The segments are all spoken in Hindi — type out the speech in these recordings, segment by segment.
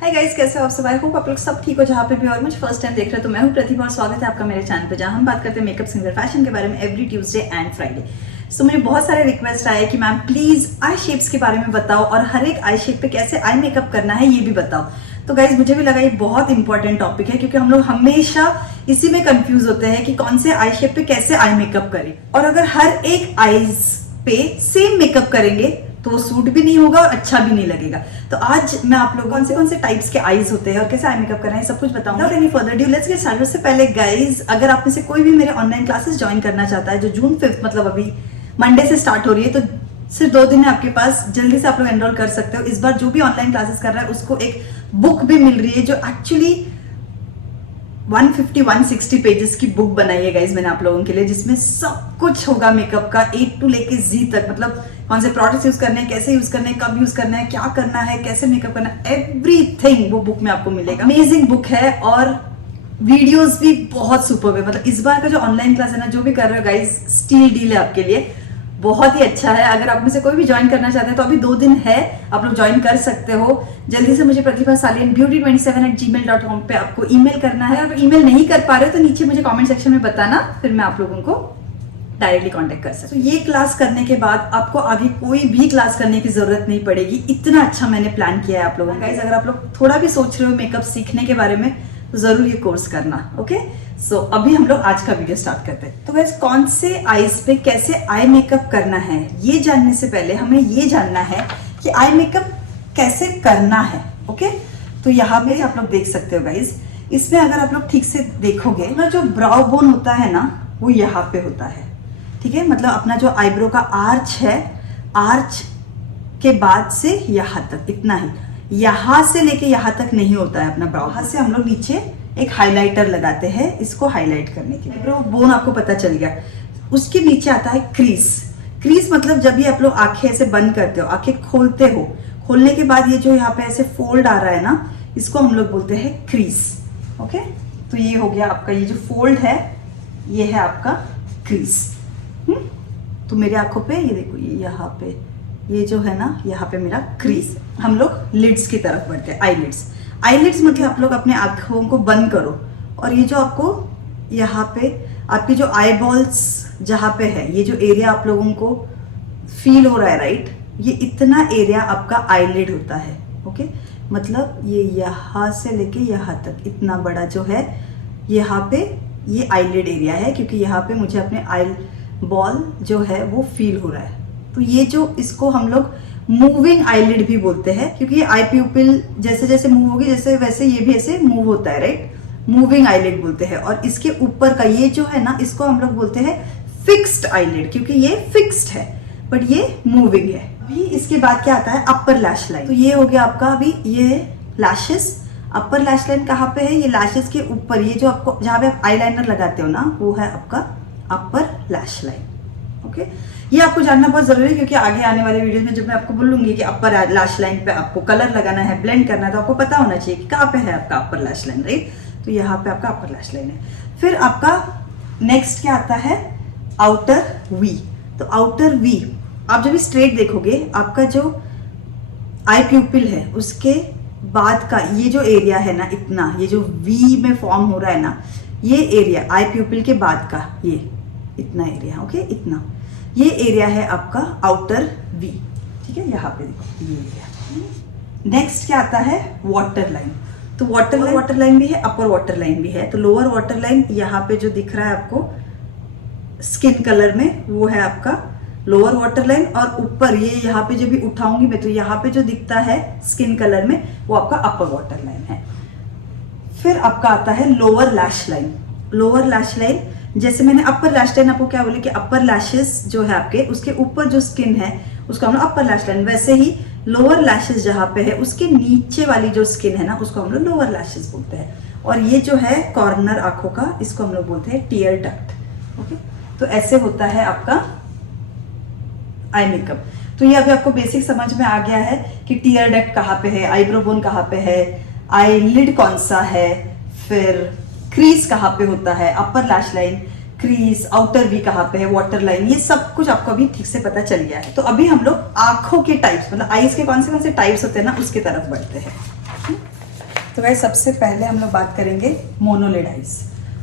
हाय गाइस, कैसे हो आप सब? आई होप आप लोग सब ठीक हो जहाँ पे भी। और मुझे फर्स्ट टाइम देख रहे हो तो मैं हूँ प्रतिभा और स्वागत है आपका मेरे चैनल पे, जहाँ हम बात करते हैं मेकअप, सिंगर, फैशन के बारे में एवरी ट्यूसडे एंड फ्राइडे। सो मुझे बहुत सारे रिक्वेस्ट आए कि मैम प्लीज आई शेप्स के बारे में बताओ और हर एक आई शेप पे कैसे आई मेकअप करना है ये भी बताओ। तो गाइज मुझे भी लगा ये बहुत इंपॉर्टेंट टॉपिक है, क्योंकि हम लोग हमेशा इसी में कंफ्यूज होते हैं कि कौन से आई शेप पे कैसे आई मेकअप करें। और अगर हर एक आईज पे सेम मेकअप करेंगे तो सूट भी नहीं होगा और अच्छा भी नहीं लगेगा। तो आज मैं आप लोगों को कौन से टाइप्स के आईज होते हैं और कैसे आई मेकअप करना है सब कुछ बताऊंगा। Without any further due let's get started. उससे पहले गाइज, अगर आप में से कोई भी मेरे ऑनलाइन क्लासेस ज्वाइन करना चाहता है जो जून 5 मतलब अभी मंडे से स्टार्ट हो रही है, तो सिर्फ 2 दिन है आपके पास, जल्दी से आप लोग एनरोल कर सकते हो। इस बार जो भी ऑनलाइन क्लासेस कर रहा है उसको एक बुक भी मिल रही है जो एक्चुअली 150-160 पेजेस की बुक बनाई है गाइज मैंने आप लोगों के लिए, जिसमें सब कुछ होगा मेकअप का A to लेके Z तक। मतलब कौन से प्रोडक्ट्स यूज करने हैं, कैसे यूज करने हैं, कब यूज करना है, क्या करना है, कैसे मेकअप करना है, एवरीथिंग वो बुक में आपको मिलेगा। अमेजिंग बुक है और वीडियोस भी बहुत सुपर है। मतलब इस बार का जो ऑनलाइन क्लास है ना, जो भी कर रहे हो गाइज, स्टील डील है आपके लिए, बहुत ही अच्छा है। अगर आप में से कोई भी ज्वाइन करना चाहते हैं तो अभी 2 दिन है, आप लोग ज्वाइन कर सकते हो। जल्दी से मुझे प्रतिभा सालियन beauty27@gmail.com पे आपको ईमेल करना है। अगर ईमेल नहीं कर पा रहे हो तो नीचे मुझे कमेंट सेक्शन में बताना, फिर मैं आप लोगों को डायरेक्टली कांटेक्ट कर सकती हूँ। तो ये क्लास करने के बाद आपको आगे कोई भी क्लास करने की जरूरत नहीं पड़ेगी। इतना अच्छा मैंने प्लान किया है आप लोगों का। गाइस, अगर आप लोग थोड़ा भी सोच रहे हो मेकअप सीखने के बारे में तो जरूर ये कोर्स करना। ओके, सो अभी हम लोग आज का वीडियो स्टार्ट करते हैं। तो गाइस, कौन से आईज पे कैसे आई मेकअप करना है ये जानने से पहले हमें ये जानना है कि आई मेकअप कैसे करना है। ओके, तो यहाँ पे आप लोग देख सकते हो गाइस, इसमें अगर आप लोग ठीक से देखोगे ना, जो ब्राउ बोन होता है ना वो यहाँ पे होता है। ठीक है, मतलब अपना जो आईब्रो का आर्च है, आर्च के बाद से यहाँ तक इतना ही, यहाँ से लेके यहाँ तक नहीं होता है अपना ब्राउ। यहाँ से हम लोग नीचे एक हाइलाइटर लगाते हैं इसको हाईलाइट करने के लिए। बोन आपको पता चल गया। उसके नीचे आता है क्रीज। क्रीज मतलब जब भी आप लोग आंखें ऐसे बंद करते हो, आंखें खोलते हो, खोलने के बाद ये जो यहाँ पे ऐसे फोल्ड आ रहा है ना, इसको हम लोग बोलते हैं क्रीज। ओके, तो ये हो गया आपका, ये जो फोल्ड है ये है आपका क्रीज। तो मेरी आंखों पे ये देखो, ये यहाँ पे ये जो है ना, यहाँ पे मेरा क्रीज। हम लोग लिड्स की तरफ बढ़ते हैं, आईलिड्स। आईलिड्स मतलब आप लोग अपने आंखों को बंद करो और ये जो आपको यहाँ पे आपकी जो आई बॉल्स जहाँ पे है, ये जो एरिया आप लोगों को फील हो रहा है राइट, ये इतना एरिया आपका आईलिड होता है। ओके, मतलब ये यहाँ से लेके यहाँ तक इतना बड़ा जो है, यहाँ पे ये आईलिड एरिया है, क्योंकि यहाँ पे मुझे अपने आई बॉल जो है वो फील हो रहा है। तो ये जो, इसको हम लोग मूविंग आईलिड भी बोलते हैं, क्योंकि ये आई प्यूपिल जैसे जैसे मूव होगी जैसे वैसे ये भी ऐसे मूव होता है राइट, मूविंग आईलिड बोलते हैं। और इसके ऊपर का ये जो है ना, इसको हम लोग बोलते हैं फिक्स्ड आईलिड, क्योंकि ये फिक्स्ड है बट ये मूविंग है। अभी इसके बाद क्या आता है, अपर लैश लाइन। तो ये हो गया आपका अभी ये लैशेस। अपर लैश लाइन कहाँ पे है, ये लैशेस के ऊपर, ये जो आपको जहाँ पे आप आईलाइनर लगाते हो ना, वो है आपका अपर लैश लाइन। ओके, ये आपको जानना बहुत जरूरी है, क्योंकि आगे आने वाले वीडियो में जब मैं आपको बोलूंगी कि अपर लैश लाइन पे आपको कलर लगाना है, ब्लेंड करना है, तो आपको पता होना चाहिए कि कहाँ पे है आपका अपर लैश लाइन राइट। तो यहाँ पे आपका अपर लैश लाइन है। फिर आपका नेक्स्ट क्या आता है, आउटर वी। तो आउटर वी आप जब भी स्ट्रेट देखोगे, आपका जो आई प्यूपिल है उसके बाद का ये जो एरिया है ना, इतना ये जो वी में फॉर्म हो रहा है ना, ये एरिया आई प्यूपिल के बाद का ये इतना एरिया। ओके, इतना ये एरिया है आपका आउटर वी। ठीक है, यहाँ पे देखो ये एरिया। नेक्स्ट क्या आता है, वाटर लाइन। तो वाटर लाइन भी है, अपर वाटर लाइन भी है। तो लोअर वाटर लाइन यहाँ पे जो दिख रहा है आपको स्किन कलर में, वो है आपका लोअर वाटर लाइन। और ऊपर ये यहाँ पे जो भी उठाऊंगी मैं, तो यहाँ पे जो दिखता है स्किन कलर में, वो आपका अपर वाटर लाइन है। फिर आपका आता है lower lash line. Lower lash line, जैसे मैंने अपर लैश लाइन आपको क्या बोले कि अपर लैशेस जो है आपके, उसके ऊपर जो स्किन है उसको हम लोग अपर लैश लाइन, वैसे ही लोअर लैशेस जहाँ पे है उसके नीचे वाली जो स्किन है ना, उसको हम लोग लोअर लैशेस बोलते हैं। और ये जो है कॉर्नर आंखों का, इसको हम लोग बोलते हैं टीयर डक्ट। ओके, तो ऐसे होता है आपका आई मेकअप। तो ये अभी आपको बेसिक समझ में आ गया है कि टीयर डक्ट कहाँ पे है, आईब्रो बोन कहाँ पे है, आई लिड कौन सा है, फिर क्रीज कहाँ पे होता है, upper lash line, crease, outer V कहाँ पे है, वाटर लाइन, ये सब कुछ आपको अभी ठीक से पता चल गया है। तो अभी हम लोग आंखों के टाइप्स, मतलब आईज के कौन से टाइप्स होते हैं ना, उसकी तरफ बढ़ते हैं। तो गाइस सबसे पहले हम लोग बात करेंगे मोनोलिड आइज।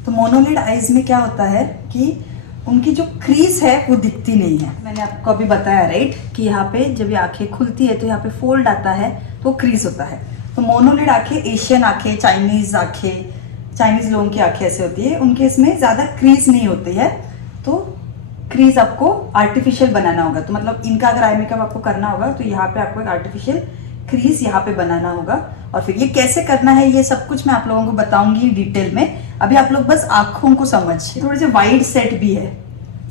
तो मोनोलिड आइज में क्या होता है कि उनकी जो क्रीज है वो दिखती नहीं है। मैंने आपको अभी बताया राइट कि यहाँ पे जब ये आंखें खुलती है तो यहाँ पे फोल्ड आता है तो क्रीज होता है। तो मोनोलिड आंखें, एशियन आंखें, चाइनीज आंखें, चाइनीज लोगों की आंखें ऐसे होती है, उनके इसमें ज्यादा क्रीज नहीं होती है। तो क्रीज आपको आर्टिफिशियल बनाना होगा। तो मतलब इनका अगर आई मेकअप आपको करना होगा तो यहाँ पे आपको एक आर्टिफिशियल क्रीज यहाँ पे बनाना होगा। और फिर ये कैसे करना है ये सब कुछ मैं आप लोगों को बताऊंगी डिटेल में। अभी आप लोग बस आंखों को समझिए। थोड़े से वाइड सेट भी है,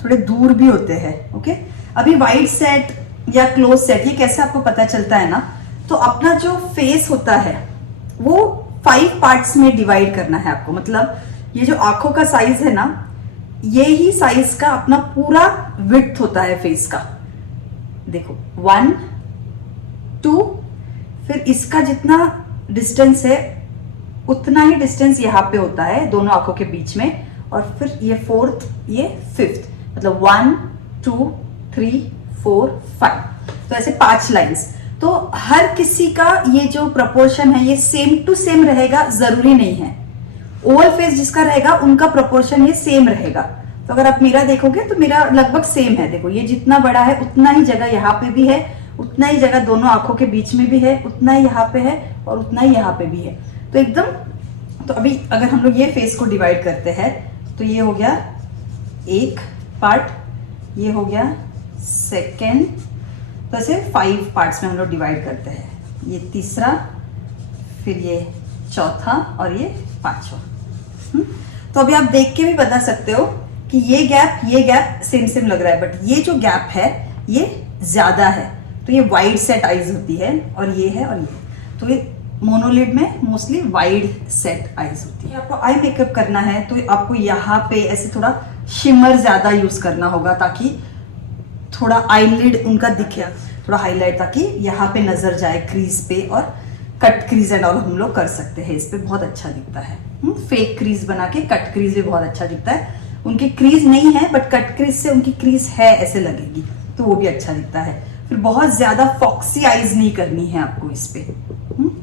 थोड़े दूर भी होते हैं। ओके, अभी वाइड सेट या क्लोज सेट ये कैसे आपको पता चलता है ना, तो अपना जो फेस होता है वो 5 पार्ट्स में डिवाइड करना है आपको। मतलब ये जो आंखों का साइज है ना, ये ही साइज का अपना पूरा विड्थ होता है फेस का। देखो 1 2, फिर इसका जितना डिस्टेंस है उतना ही डिस्टेंस यहाँ पे होता है दोनों आंखों के बीच में, और फिर ये 4th, ये 5th, मतलब 1 2 3 4 5। तो ऐसे 5 लाइंस। तो हर किसी का ये जो प्रपोर्शन है ये सेम टू सेम रहेगा जरूरी नहीं है। ओवल फेस जिसका रहेगा उनका प्रोपोर्शन ये सेम रहेगा। तो अगर आप मेरा देखोगे तो मेरा लगभग सेम है। देखो ये जितना बड़ा है उतना ही जगह यहाँ पे भी है, उतना ही जगह दोनों आंखों के बीच में भी है, उतना ही यहाँ पे है और उतना ही यहाँ पे भी है। तो एकदम, तो अभी अगर हम लोग ये फेस को डिवाइड करते हैं तो ये हो गया एक पार्ट, ये हो गया सेकेंड, तो ऐसे 5 पार्ट्स में हम लोग डिवाइड करते हैं। ये तीसरा, फिर ये चौथा और ये 5वां। तो अभी आप देख के भी बता सकते हो कि ये गैप सेम सेम लग रहा है, बट ये जो गैप है ये ज्यादा है। तो ये वाइड सेट आईज होती है, और ये है और ये। तो ये मोनोलिड में मोस्टली वाइड सेट आईज होती है। आपको आई मेकअप करना है तो आपको यहाँ पे ऐसे थोड़ा शिमर ज्यादा यूज करना होगा ताकि थोड़ा आईलिड उनका दिखे, थोड़ा हाईलाइट, ताकि यहाँ पे नजर जाए क्रीज पे। और कट क्रीज एंड ऑल हम लोग कर सकते हैं, इस पे बहुत अच्छा दिखता है। फेक क्रीज बना के कट क्रीज भी बहुत अच्छा दिखता है। उनकी क्रीज नहीं है बट कट क्रीज से उनकी क्रीज है ऐसे लगेगी, तो वो भी अच्छा दिखता है। फिर बहुत ज्यादा फॉक्सी आईज नहीं करनी है आपको इस पे।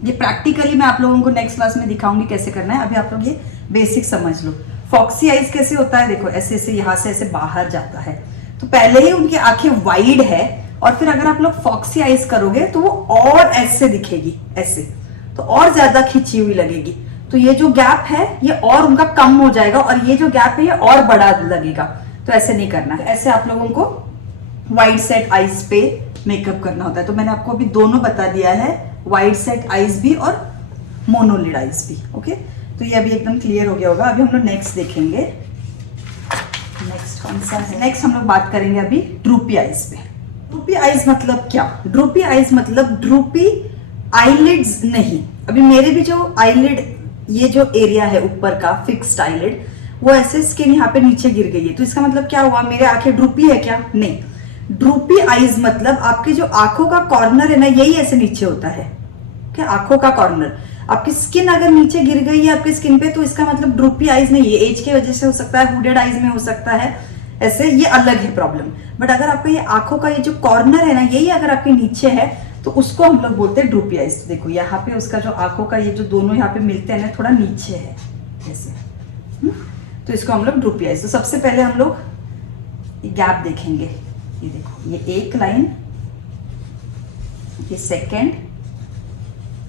ये प्रैक्टिकली मैं आप लोगों को नेक्स्ट क्लास में दिखाऊंगी कैसे करना है। अभी आप लोग ये बेसिक समझ लो। फॉक्सी आईज कैसे होता है, देखो ऐसे ऐसे यहाँ से ऐसे बाहर जाता है, तो पहले ही उनकी आंखें वाइड है, और फिर अगर आप लोग फॉक्सी आईज करोगे तो वो और ऐसे दिखेगी, ऐसे तो और ज्यादा खिंची हुई लगेगी। तो ये जो गैप है ये और उनका कम हो जाएगा, और ये जो गैप है ये और बड़ा लगेगा। तो ऐसे नहीं करना है, ऐसे आप लोगों को वाइड सेट आईज पे मेकअप करना होता है। तो मैंने आपको अभी दोनों बता दिया है, वाइड सेट आईज भी और मोनोलिड आईज भी। ओके, तो ये अभी एकदम क्लियर हो गया होगा। अभी हम लोग नेक्स्ट देखेंगे। नेक्स्ट कौन सा है? नेक्स्ट हम लोग बात करेंगे अभी ड्रूपी आईज पे। ड्रूपी आईज मतलब क्या? ड्रूपी आईज मतलब ड्रूपी आईलिड्स नहीं। अभी मेरे भी जो आईलिड, ये जो एरिया है ऊपर का फिक्स्ड आईलिड, वो ऐसे स्किन यहाँ पे नीचे गिर गई है। तो इसका मतलब क्या हुआ, मेरे आंखें ड्रूपी है क्या? नहीं। ड्रूपी आईज मतलब आपके जो आंखों का कॉर्नर है ना, यही ऐसे नीचे होता है। क्या? आंखों का कॉर्नर। आपकी स्किन अगर नीचे गिर गई है आपकी स्किन पे, तो इसका मतलब ड्रूपी आईज नहीं है। एज की वजह से हो सकता है, हुडेड आईज में हो सकता है, ऐसे ये अलग है प्रॉब्लम। बट अगर आपका ये आंखों का ये जो कॉर्नर है ना, यही अगर आपके नीचे है तो उसको हम लोग बोलते हैं ड्रूपी आईज। तो देखो यहाँ पे उसका जो आंखों का ये जो दोनों यहाँ पे मिलते हैं ना, थोड़ा नीचे है ऐसे। तो इसको हम लोग ड्रूपी आईज। तो सबसे पहले हम लोग गैप देखेंगे। ये देखो, ये एक लाइन, ये सेकेंड,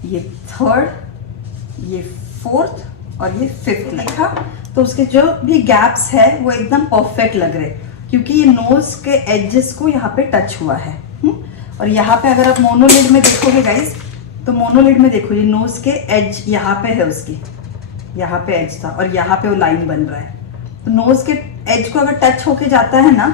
ये थर्ड, ये 4th और ये 5th देखा। तो उसके जो भी गैप्स है वो एकदम परफेक्ट लग रहे, क्योंकि ये नोज के एजेस को यहाँ पे टच हुआ है। और यहाँ पे अगर आप मोनोलिड में देखोगे गाइस, तो मोनोलिड में देखो ये नोज के एज यहाँ पे है, उसकी यहाँ पे एज था और यहाँ पे वो लाइन बन रहा है। तो नोज के एज को अगर टच होके जाता है ना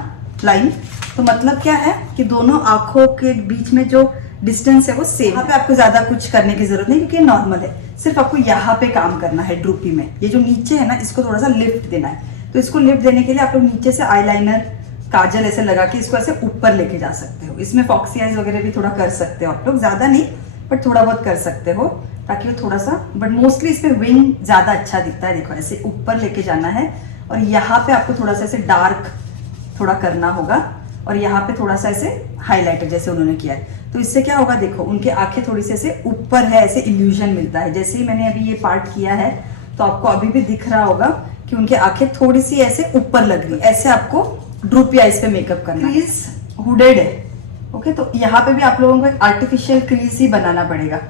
लाइन, तो मतलब क्या है कि दोनों आंखों के बीच में जो डिस्टेंस है वो सेम। यहाँ पे आपको ज्यादा कुछ करने की जरूरत नहीं, क्योंकि नॉर्मल है। सिर्फ आपको यहाँ पे काम करना है ड्रूपी में। ये जो नीचे है ना, इसको थोड़ा सा लिफ्ट देना है। तो इसको लिफ्ट देने के लिए आप लोग नीचे से आईलाइनर, काजल ऐसे लगा के इसको ऐसे ऊपर लेके जा सकते हो। इसमें फॉक्सी आईज वगैरह भी थोड़ा कर सकते हो आप लोग, ज्यादा नहीं बट थोड़ा बहुत कर सकते हो, ताकि वो थोड़ा सा, बट मोस्टली इस पे विंग ज्यादा अच्छा दिखता है। देखो ऐसे ऊपर लेके जाना है, और यहाँ पे आपको थोड़ा सा ऐसे डार्क थोड़ा करना होगा, और यहाँ पे थोड़ा सा ऐसे हाईलाइटर जैसे उन्होंने किया है। तो इससे क्या होगा, देखो उनके आंखें थोड़ी सी ऐसे ऊपर है, ऐसे इल्यूजन मिलता है। जैसे ही मैंने अभी ये पार्ट किया है तो आपको अभी भी दिख रहा होगा कि उनके आंखें थोड़ी सी ऐसे ऊपर लग रही है। ऐसे आपको ड्रूपी आईज पे मेकअप करना है। क्रीज हुडेड है, ओके, तो यहाँ पे भी आप लोगों को एक आर्टिफिशियल क्रीज ही बनाना पड़ेगा।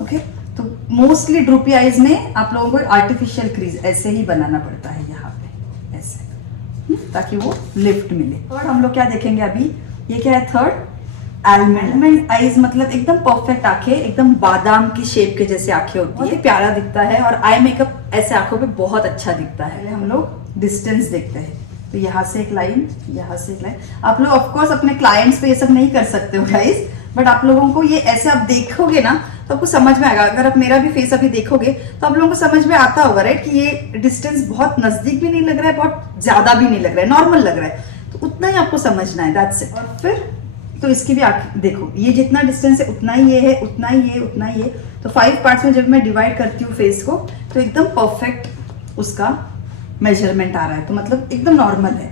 ओके, तो मोस्टली ड्रूपी आईज में आप लोगों को एक आर्टिफिशियल क्रीज ऐसे ही बनाना पड़ता है यहाँ पे ऐसे, ताकि वो लिफ्ट मिले। थर्ड हम लोग क्या देखेंगे अभी, ये क्या है थर्ड, आलमंड आईज, मतलब एकदम परफेक्ट आंखें, एकदम बादाम की शेप के जैसे आंखें होती है, प्यारा दिखता है और आई मेकअप ऐसे आंखों पे बहुत अच्छा दिखता है। हम लोग डिस्टेंस देखते हैं, तो यहाँ से एक लाइन, यहाँ से एक लाइन। आप लोग ऑफ कोर्स अपने क्लाइंट्स पे ये सब नहीं कर सकते हो गाइस, बट आप लोगों को ये ऐसे आप देखोगे ना तो आपको समझ में आएगा। अगर आप मेरा भी फेस अभी देखोगे तो आप लोगों को समझ में आता होगा, राइट, कि ये डिस्टेंस बहुत नजदीक भी नहीं लग रहा है, बहुत ज्यादा भी नहीं लग रहा है, नॉर्मल लग रहा है, तो उतना ही आपको समझना है, दैट्स इट। और फिर तो इसकी भी आंखें देखो, ये जितना डिस्टेंस है उतना ही ये है, उतना ही ये, उतना ही ये। तो 5 पार्ट्स में जब मैं डिवाइड करती हूँ फेस को तो एकदम परफेक्ट उसका मेजरमेंट आ रहा है, तो मतलब एकदम नॉर्मल है।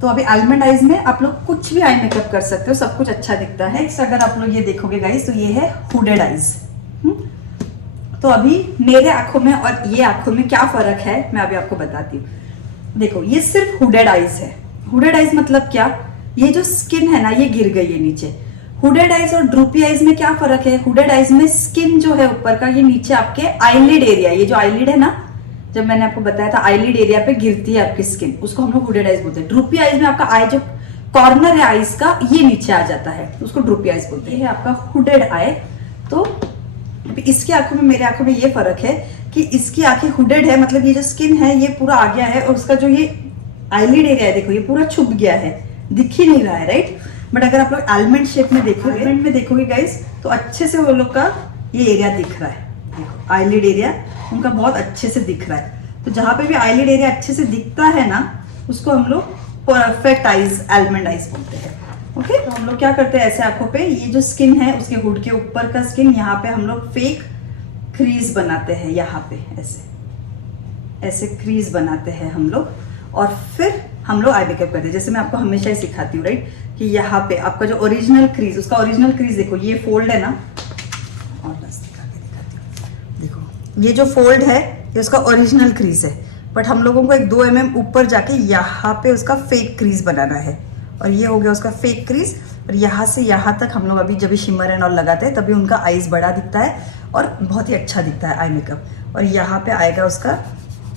तो अभी आलमंड आईज में आप लोग कुछ भी आई मेकअप कर सकते हो, सब कुछ अच्छा दिखता है। नेक्स्ट अगर आप लोग ये देखोगे गाइस तो ये है हुडेड आईज। तो अभी मेरे आंखों में और ये आंखों में क्या फर्क है मैं अभी आपको बताती हूँ। देखो ये सिर्फ हुडेड आईज है। हुडेड आईज मतलब क्या, ये जो स्किन है ना ये गिर गई है नीचे। हुडेड आईज और ड्रूपी आईज में क्या फर्क है, हुडेड आईज में स्किन जो है ऊपर का ये नीचे आपके आईलिड एरिया, ये जो आईलिड है ना, जब मैंने आपको बताया था आईलिड एरिया पे गिरती है आपकी स्किन, उसको हम लोग हुडेड आईज बोलते हैं। ड्रूपी आईज में आपका आई जो कॉर्नर है आईज का ये नीचे आ जाता है, उसको ड्रूपी आईज बोलते हैं। ये है आपका हुडेड आई। तो इसकी आंखों में मेरे आंखों में ये फर्क है कि इसकी आंखें हुडेड है, मतलब ये जो स्किन है ये पूरा आ गया है और उसका जो ये आईलिड एरिया है देखो ये पूरा छुप गया है, दिख ही नहीं रहा है, राइट। बट अगर आप लोग आलमंड शेप में देखोगे, आलमंड में देखोगे गाइस तो अच्छे से वो लोग का ये एरिया दिख रहा है, देखो आईलिड एरिया उनका बहुत अच्छे से दिख रहा है। तो जहां पे भी आईलिड एरिया अच्छे से दिखता है ना उसको हम लोग परफेक्ट आईज, आलमंड आईज बोलते हैं। ओके, तो हम लोग क्या करते हैं ऐसे आंखों पे, ये जो स्किन है उसके हुड के ऊपर का स्किन, यहाँ पे हम लोग फेक क्रीज बनाते हैं, यहाँ पे ऐसे ऐसे क्रीज बनाते हैं हम लोग, और फिर हम लोग आई मेकअप करते हैं। जैसे मैं आपको हमेशा ही सिखाती हूँ, राइट, कि यहाँ पे आपका जो ओरिजिनल क्रीज, उसका ओरिजिनल क्रीज देखो ये फोल्ड है ना, और बस दिखाती हूँ, देखो ये जो फोल्ड है ये उसका ओरिजिनल क्रीज है, बट हम लोगों को एक 2 mm ऊपर जाके यहाँ पे उसका फेक क्रीज बनाना है, और ये हो गया उसका फेक क्रीज। और यहाँ से यहाँ तक हम लोग अभी जब भी शिमर एंड ऑल लगाते हैं तभी उनका आईज बड़ा दिखता है और बहुत ही अच्छा दिखता है आई मेकअप। और यहाँ पे आएगा उसका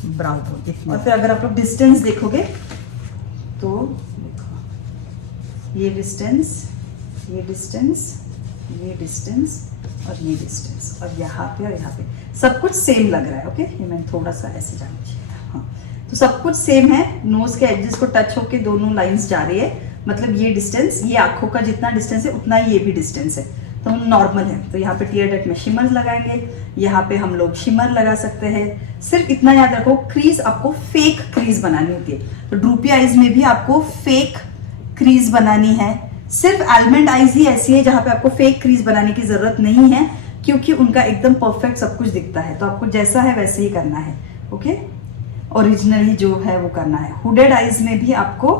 ब्राउ बोन। और फिर अगर आप लोग डिस्टेंस देखोगे तो देखो ये डिस्टेंस, ये डिस्टेंस, ये डिस्टेंस और ये डिस्टेंस, और यहाँ पे और यहाँ पे सब कुछ सेम लग रहा है। ओके, ये मैंने थोड़ा सा ऐसे जाना चाहिए, हाँ, तो सब कुछ सेम है। नोज के एजेस को टच होके दोनों लाइंस जा रही है, मतलब ये डिस्टेंस, ये आंखों का जितना डिस्टेंस है उतना ही ये भी डिस्टेंस है, तो हम नॉर्मल है। तो यहाँ पे टीयर डट में शिमर लगाएंगे, यहाँ पे हम लोग शिमर लगा सकते हैं। सिर्फ इतना याद रखो, क्रीज आपको फेक क्रीज बनानी होती है। तो ड्रूपी आईज में भी आपको फेक क्रीज बनानी है। सिर्फ आलमंड आईज ही ऐसी है जहाँ पे आपको फेक क्रीज बनाने की जरूरत नहीं है, क्योंकि उनका एकदम परफेक्ट सब कुछ दिखता है। तो आपको जैसा है वैसे ही करना है, ओके, ओरिजिनली जो है वो करना है। हुडेड आईज में भी आपको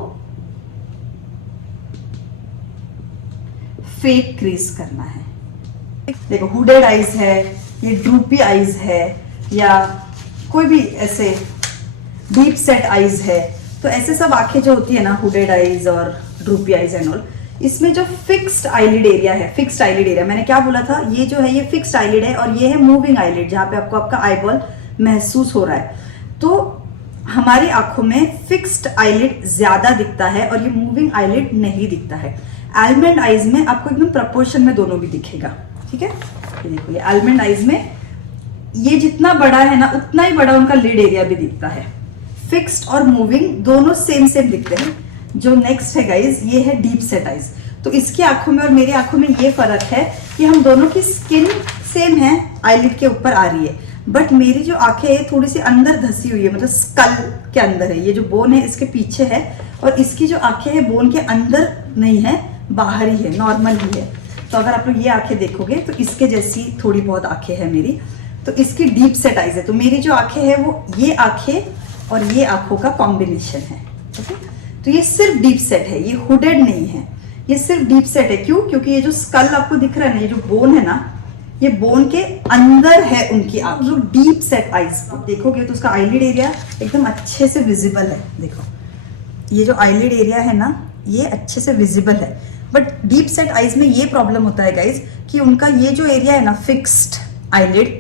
फेक क्रीज करना है। देखो हुडेड आईज है, ये ड्रूपी आईज है, या कोई भी ऐसे डीप सेट आईज है, तो ऐसे सब आंखें जो होती है ना, हुडेड आईज और ड्रूपी आईज एंड ऑल, इसमें जो फिक्स्ड आईलिड एरिया है, फिक्स्ड आईलिड एरिया मैंने क्या बोला था, ये जो है ये फिक्स्ड आईलिड है, और ये है मूविंग आईलिड जहां पे आपको आपका आईबॉल महसूस हो रहा है। तो हमारी आंखों में फिक्स्ड आईलिड ज्यादा दिखता है और ये मूविंग आईलिड नहीं दिखता है। आलमंड आईज में आपको एकदम प्रपोर्शन में दोनों भी दिखेगा, ठीक है। ये देखो ये आलमंड आईज में ये जितना बड़ा है ना उतना ही बड़ा उनका लिड एरिया भी दिखता है। फिक्स्ड और मूविंग दोनों सेम सेम दिखते हैं। जो नेक्स्ट है गाइज, ये है डीप सेट आईज। तो इसकी आंखों में और मेरी आंखों में ये फर्क है कि हम दोनों की स्किन सेम है, आईलिड के ऊपर आ रही है, बट मेरी जो आंखें है थोड़ी सी अंदर धसी हुई है, मतलब स्कल के अंदर है। ये जो बोन है इसके पीछे है, और इसकी जो आंखें है बोन के अंदर नहीं है, बाहर ही है, नॉर्मल ही है। तो अगर आप लोग ये आंखें देखोगे तो इसके जैसी थोड़ी बहुत आंखें है मेरी, तो इसकी डीप सेट आईज है। तो मेरी जो आंखें है वो ये आंखें और ये आंखों का कॉम्बिनेशन है, ओके। तो ये सिर्फ डीप सेट है, ये हुडेड नहीं है। ये सिर्फ डीप सेट है। क्यों? क्योंकि ये जो स्कल आपको दिख रहा है ना, ये जो बोन है ना, ये बोन के अंदर है उनकी आंख। जो डीप सेट आईज देखोगे तो उसका आईलिड एरिया एकदम अच्छे से विजिबल है। देखो ये जो आईलिड एरिया है ना, ये अच्छे से विजिबल है। बट डीप सेट आईज में ये प्रॉब्लम होता है गाइज कि उनका ये जो एरिया है ना, फिक्स्ड आईलिड,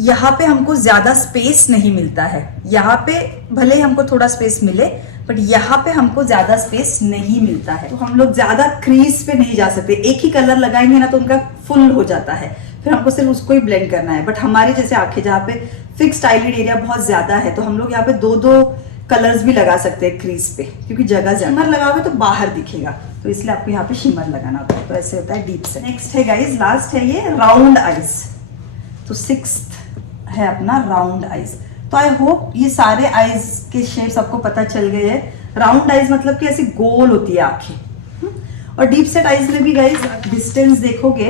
यहाँ पे हमको ज्यादा स्पेस नहीं मिलता है। यहाँ पे भले ही हमको थोड़ा स्पेस मिले, बट यहाँ पे हमको ज्यादा स्पेस नहीं मिलता है। तो हम लोग ज्यादा क्रीज पे नहीं जा सकते। एक ही कलर लगाएंगे ना तो उनका फुल हो जाता है, फिर हमको सिर्फ उसको ही ब्लेंड करना है। बट हमारी जैसे आंखें जहाँ पे फिक्स्ड आईलिड एरिया बहुत ज्यादा है, तो हम लोग यहाँ पे दो दो कलर्स भी लगा सकते हैं क्रीज पे, क्योंकि जगह शिमर लगाओगे तो बाहर दिखेगा, तो इसलिए आपको यहाँ पे शिमर लगाना होता है। तो ऐसे होता है डीप सेट। नेक्स्ट है गाइज, लास्ट है ये राउंड आईज। तो 6th है अपना राउंड आईज। तो आई होप ये सारे आईज के शेप्स आपको पता चल गए हैं। राउंड आईज मतलब कि ऐसी गोल होती है आंखें। और डीप सेट आईज में भी गाइज डिस्टेंस देखोगे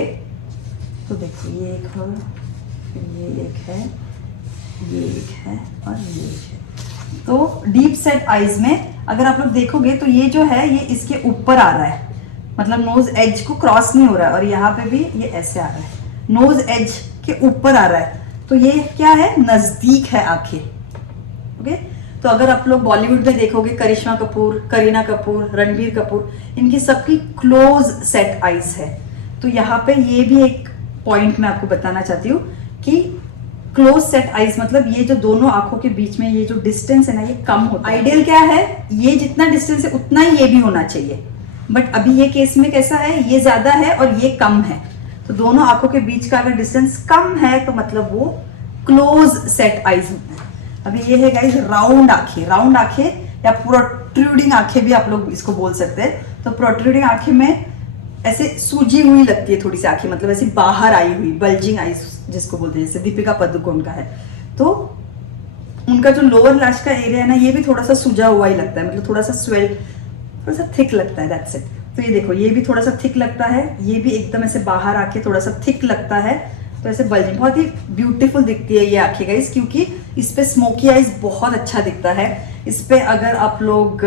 तो देखो ये एक है, ये एक है, ये एक है और ये एक है। तो डीप सेट आईज में अगर आप लोग देखोगे तो ये जो है ये इसके ऊपर आ रहा है, मतलब नोज एज को क्रॉस नहीं हो रहा है। और यहाँ पे भी ये ऐसे आ रहा है, नोज एज के ऊपर आ रहा है। तो ये क्या है? नजदीक है आंखें। ओके, तो अगर आप लोग बॉलीवुड में देखोगे, करिश्मा कपूर, करीना कपूर, रणबीर कपूर, इनकी सबकी क्लोज सेट आईज है। तो यहाँ पे ये भी एक पॉइंट मैं आपको बताना चाहती हूँ कि क्लोज सेट आईज मतलब ये जो दोनों आंखों के बीच में ये जो डिस्टेंस है ना, ये कम होता है। आइडियल क्या है? ये जितना डिस्टेंस है उतना ही ये भी होना चाहिए। बट अभी ये केस में कैसा है? ये ज्यादा है और ये कम है। तो दोनों आंखों के बीच का अगर डिस्टेंस कम है तो मतलब वो क्लोज सेट आईज होता है। अभी ये है गाइस राउंड आंखें। राउंड आंखें या प्रोट्रूडिंग आंखें भी आप लोग इसको बोल सकते हैं। तो प्रोट्रूडिंग आंखें में ऐसे सूजी हुई लगती है थोड़ी सी आंखें, मतलब ऐसी बाहर आई हुई, बल्जिंग आईज जिसको बोलते हैं, जैसे दीपिका पादुकोण का है। तो उनका जो लोअर लैश का एरिया है ना, ये भी थोड़ा सा सूजा हुआ ही लगता है, मतलब थोड़ा सा स्वेल, थोड़ा सा थिक लगता है। That's it. तो ये देखो ये भी थोड़ा सा थिक लगता है, ये भी एकदम ऐसे बाहर आके थोड़ा सा थिक लगता है। तो ऐसे बल्जिंग बहुत ही ब्यूटीफुल दिखती है ये आंखें गाइस, क्योंकि इस पे स्मोकी आईज बहुत अच्छा दिखता है। इस पे अगर आप लोग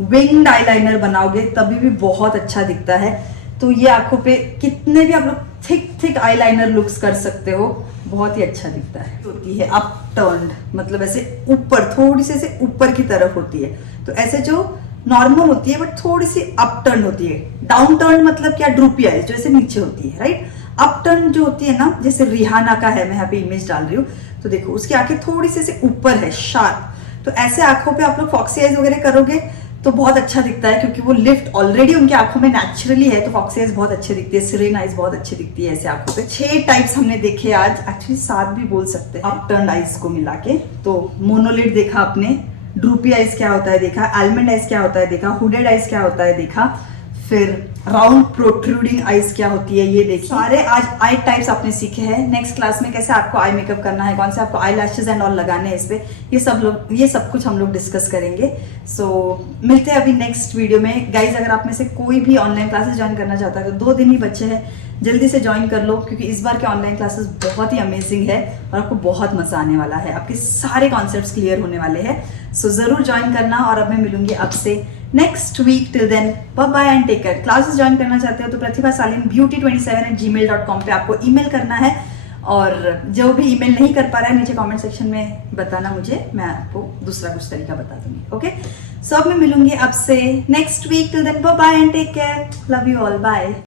विंग्ड आईलाइनर बनाओगे तभी भी बहुत अच्छा दिखता है। तो ये आंखों पे कितने भी आप लोग थिक थिक आईलाइनर लुक्स कर सकते हो, बहुत ही अच्छा दिखता है। होती है अप टर्न्ड, मतलब ऐसे ऊपर, थोड़ी सी ऐसे ऊपर की तरफ होती है। तो ऐसे जो नॉर्मल होती है बट थोड़ी सी अप टर्न होती है। डाउन टर्न मतलब क्या? ड्रूपी आईज, जो ऐसे नीचे होती है, राइट। अप टर्न जो होती है ना, जैसे रिहाना का है, मैं यहाँ पे इमेज डाल रही हूँ, तो देखो उसकी आंखें थोड़ी सी ऐसे ऊपर है, शार्प। तो ऐसे आंखों पे आप लोग फॉक्सी आईज वगैरह करोगे तो बहुत अच्छा दिखता है, क्योंकि वो लिफ्ट ऑलरेडी उनकी आंखों में नेचुरली है। तो फॉक्सी आईज बहुत अच्छी दिखती है, सिरेन आईज बहुत अच्छी दिखती है ऐसे आंखों पे। 6 टाइप्स हमने देखे आज, एक्चुअली 7 भी बोल सकते हैं अप टर्न आईज को मिला के। तो मोनोलिड देखा आपने, ड्रूपी आईज क्या होता है देखा, आलमंड आईज क्या होता है देखा, हुडेड आईज क्या होता है देखा, फिर राउंड प्रोट्रूडिंग आईज क्या होती है ये देखिए। सारे आज आई टाइप्स आपने सीखे हैं। नेक्स्ट क्लास में कैसे आपको आई मेकअप करना है, कौन से आपको आई लैशेज एंड ऑल लगाने हैं इस पे, ये सब कुछ हम लोग डिस्कस करेंगे। सो मिलते हैं अभी नेक्स्ट वीडियो में। गाइज अगर आप में से कोई भी ऑनलाइन क्लासेस ज्वाइन करना चाहता है तो 2 दिन ही बच्चे हैं, जल्दी से ज्वाइन कर लो, क्योंकि इस बार के ऑनलाइन क्लासेस बहुत ही अमेजिंग है और आपको बहुत मजा आने वाला है। आपके सारे कॉन्सेप्ट्स क्लियर होने वाले हैं। सो जरूर ज्वाइन करना, और अब मैं मिलूंगी आपसे next week. Till then bye bye and take care. Classes join करना चाहते हो तो pratibhasalin beauty27@gmail.com पे आपको ईमेल करना है, और जो भी ईमेल नहीं कर पा रहा है नीचे कमेंट सेक्शन में बताना मुझे, मैं आपको दूसरा कुछ तरीका बता दूंगी। ओके, सो अब मैं मिलूंगी आपसे next week. Till then bye bye and take care. Love you all, bye.